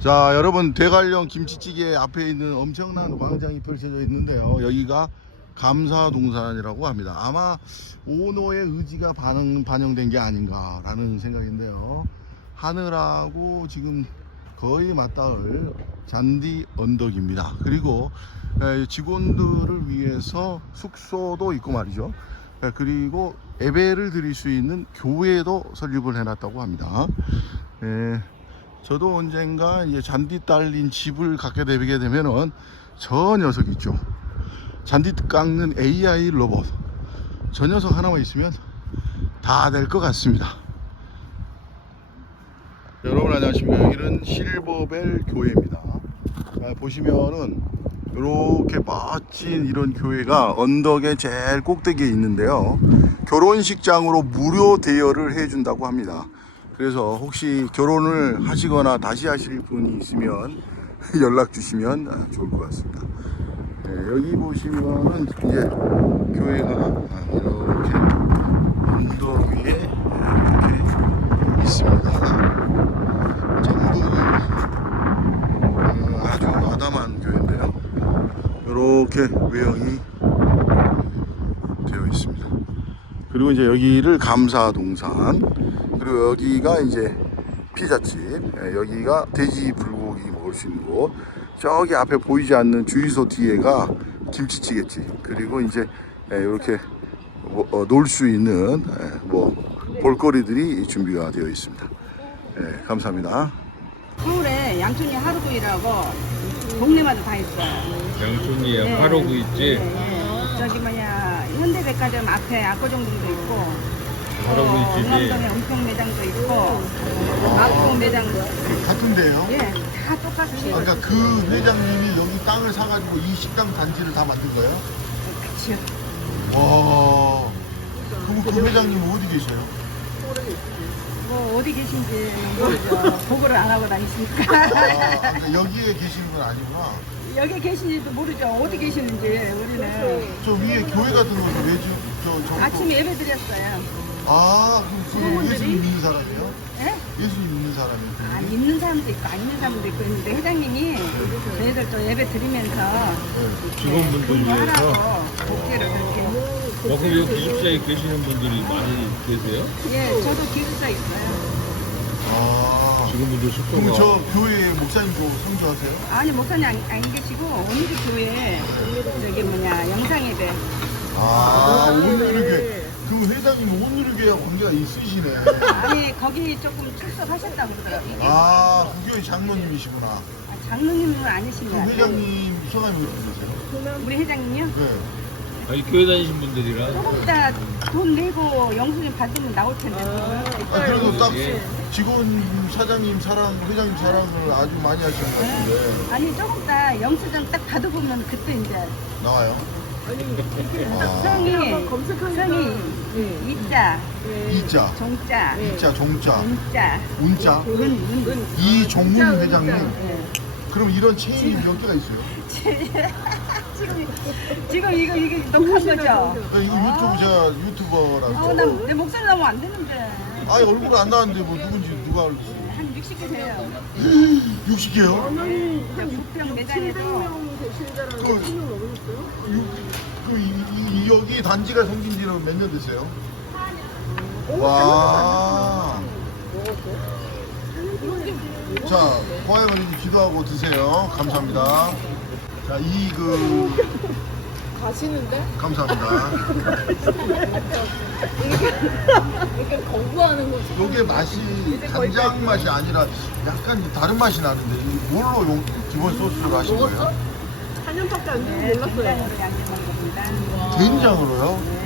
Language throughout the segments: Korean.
자 여러분 대관령 김치찌개 앞에 있는 엄청난 광장이 펼쳐져 있는데요. 여기가 감사동산이라고 합니다. 아마 오너의 의지가 반영, 반영된 게 아닌가 라는 생각인데요. 하늘하고 지금 거의 맞닿을 잔디 언덕입니다. 그리고 에, 직원들을 위해서 숙소도 있고 말이죠. 에, 그리고 예배를 드릴 수 있는 교회도 설립을 해놨다고 합니다. 에, 저도 언젠가 이제 잔디 딸린 집을 갖게 되게 되면은 저 녀석 있죠. 잔디 깎는 AI 로봇. 저 녀석 하나만 있으면 다 될 것 같습니다. 여러분 안녕하십니까. 여기는 실버벨 교회입니다. 아, 보시면은 이렇게 멋진 이런 교회가 언덕의 제일 꼭대기에 있는데요. 결혼식장으로 무료 대여를 해준다고 합니다. 그래서 혹시 결혼을 하시거나 다시 하실 분이 있으면 연락 주시면 아, 좋을 것 같습니다. 네, 여기 보시면은 이제 교회가 아, 이렇게 언덕 위에 이렇게 있습니다. 전부 어, 아주 아담한 교회인데요. 이렇게 외형이 되어 있습니다. 그리고 이제 여기를 감사동산 그리고 여기가 이제 피자집 예, 여기가 돼지 불고기 먹을 수 있는 곳 저기 앞에 보이지 않는 주유소 뒤에가 김치찌개집 그리고 이제 예, 이렇게 뭐, 놀수 있는 예, 뭐 볼거리들이 준비가 되어 있습니다. 예, 감사합니다. 서울에 양촌이 하루구이라고 동네마다 다 있어요. 양촌이야 네. 하루구 있지 네, 네. 저기 뭐냐 현대백화점 앞에 압구정동도 있고 하루구 또 있지 응암동에 은평 매장도 있고 마포 매장도 같은데요? 예, 다 똑같이 아까 그 회장님이 여기 땅을 사가지고 이 식당 단지를 다 만든 거예요? 그치요. 와. 그럼 그 회장님 어디 계셔요? 뭐 어디 계신지 모르죠. 보고를 안 하고 다니시니까 아, 그러니까 여기에 계시는 건 아니구나. 여기 계신지도 모르죠. 어디 계시는지 우리는 저 위에 교회 같은 곳은 왜 주, 저, 저, 아침에 예배 드렸어요. 아, 그럼 그 예수님 믿는 사람이에요? 예? 예수님 믿는 사람이에요? 아, 있는 사람도 있고 안 있는 사람도 있고 있는데 회장님이 저희들 또 예배 드리면서 네. 직원분들 위해서 하라고 복제를 그렇게 어, 그럼 여기 기숙사에 계시는 분들이 많이 계세요? 예 저도 기숙사 있어요 아. 직원분들 그럼 숙소가 저 교회 목사님도 성주하세요? 아니 목사님 안, 안 계시고 오늘도 교회 저기 뭐냐 영상 예배 아, 오늘게. 그 회장님 오늘게 관계가 있으시네. 아니 거기 조금 출석하셨다고 그러더라고요 아, 그 교회 장로님이시구나. 아, 장로님은 아니신 그 같아요 회장님 성함이 어떻게 되세요? 우리 회장님요? 네. 아니 교회 다니신 분들이라 조금 이따 돈 내고 영수증 받으면 나올 텐데 아, 그래도 딱 예. 직원 사장님 사랑, 회장님 사랑을 아주 많이 하시는 것 같은데 아니 조금 이따 영수증 딱 받아보면 그때 이제 나와요? 아, 성이 성이 이자 이자, 종자 이자, 종자, 문자 운자, 은은 이종문 회장님. 네. 그럼 이런 체인이 몇 개가 있어요? 지금 지금 이거 이게 녹한 거죠? 네, 이거 유튜브 제가 아, 유튜버라서. 나, 내 목소리 나오면 안 되는데 아니 얼굴 안 나왔는데 뭐 누군지 누가 알겠어요? 한 60개 돼요 60개요? 부평 매장에 서 그, 그 이, 이, 여기 단지가 생긴 지는 몇 년 됐어요? 와. 자, 어린이 기도하고 드세요. 감사합니다. 자, 이 그 가시는데? 감사합니다. 이렇게 거부하는 거지. 요게 맛이 간장 맛이 아니라 약간 다른 맛이 나는데 이 뭘로 용, 기본 소스로 하신 거예요? 4년밖에 안 네, 되는 몰랐어요. 된장으로 양념한 겁니다 된장으로요?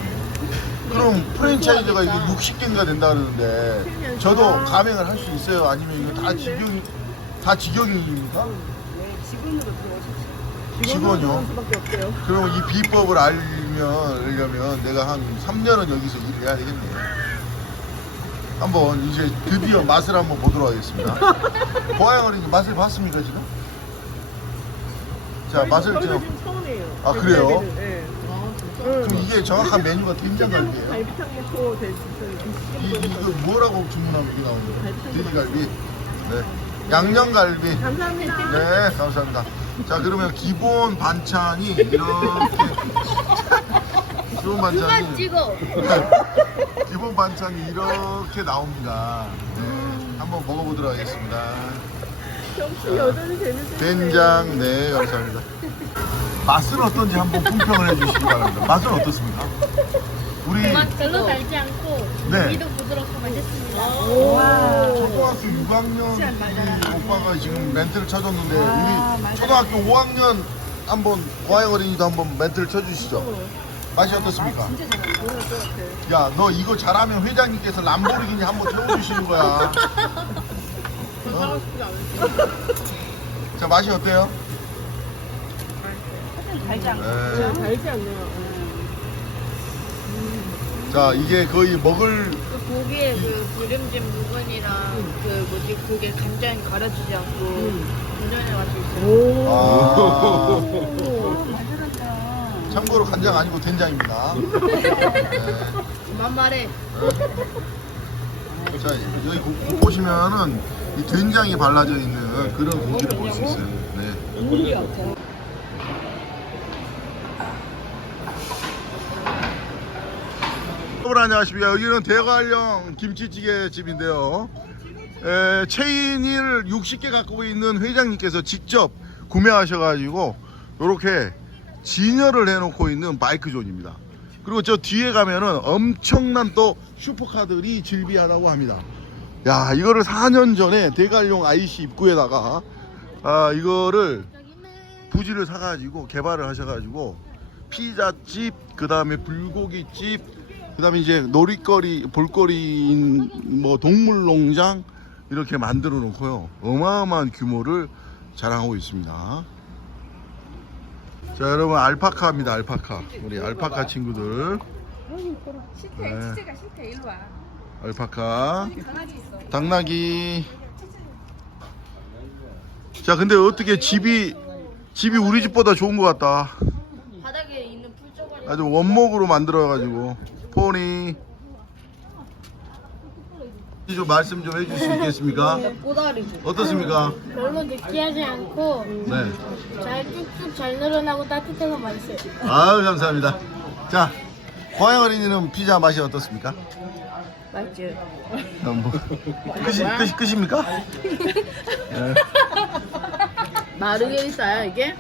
그럼 프랜차이즈가 이게 60개인가 된다 그러는데 저도 가맹을 할 수 있어요? 아니면 이거 다 직영 다 직영입니까? 네, 직원으로 들어오셨어요 직원이요? 수밖에 없대요. 그럼 이 비법을 알면 알려면 내가 한 3년은 여기서 일을 해야 되겠네. 한번 이제 드디어 맛을 한번 보도록 하겠습니다. 고양어린이 맛을 봤습니까 지금? 자 맛을 저희도 지금 처음이에요. 아, 그래요? 네. 아, 진짜. 그럼 이게 정확한 메뉴가 된장갈비예요? 갈비탕 넣고 될 이, 이거 뭐라고 주문하면 이게 나오는 거예요? 돼지갈비? 네. 양념갈비. 감사합니다. 네, 감사합니다. 자, 그러면 기본 반찬이 이렇게 기본 반찬이 찍어. 기본 반찬이 이렇게 나옵니다. 네, 한번 먹어보도록 하겠습니다. 역시 여전히 재밌으시네. 된장, 네, 감사합니다. 맛은 어떤지 한번 품평을 해주시기 바랍니다. 맛은 어떻습니까? 우리 별로 달지 않고 네. 고기도 부드럽고 맛있습니다. 초등학교 6학년 우리 오빠가 지금 멘트를 쳐줬는데 우리 초등학교 5학년 한번 고아영 어린이도 한번 멘트를 쳐주시죠. 맛이 어떻습니까? 야, 너 이거 잘하면 회장님께서 람보르기니 한번 태워주시는 거야. 어? 자, 맛이 어때요? 달지 않고. 네. 달지 않네요. 자, 이게 거의 먹을 그 고기에 그 기름진 묵은이랑 그 뭐지 고기에 간장 갈아주지 않고 본연의 맛이 있어요. 아, 만들었다. 참고로 간장 아니고 된장입니다. 네. 만말해. 자 여기 고- 보시면은 이 된장이 발라져 있는 그런 고기를 볼 수 있어요. 네. 여러분 안녕하십니까. 여기는 대관령 김치찌개 집인데요. 에, 체인을 60개 갖고 있는 회장님께서 직접 구매하셔가지고 이렇게 진열을 해놓고 있는 바이크존입니다 그리고 저 뒤에 가면은 엄청난 또 슈퍼카들이 질비하다고 합니다. 야 이거를 4년 전에 대관령 IC 입구에다가 아 이거를 부지를 사가지고 개발을 하셔가지고 피자집 그 다음에 불고기집 그 다음에 이제 놀이거리 볼거리인 뭐 동물농장 이렇게 만들어 놓고요. 어마어마한 규모를 자랑하고 있습니다 자 여러분 알파카입니다 알파카. 우리 알파카 친구들. 네. 일로 와. 알파카. 강아지 있어. 당나귀. 자 근데 어떻게 집이 집이 우리 집보다 좋은 것 같다? 바닥에 있는 풀조각이 아주 원목으로 만들어 가지고. 포니 좀 말씀 좀 해줄 수 있겠습니까? 꼬다리죠. 어떻습니까? 별로 느끼하지 않고 네. 잘 쭉쭉 잘 늘어나고 따뜻해서 맛있어요. 아유 감사합니다. 자 고양 어린이는 피자 맛이 어떻습니까? 맛있죠. 어, 뭐, 끝이 끝이 끝입니까? 네. 마르게리타야 이게?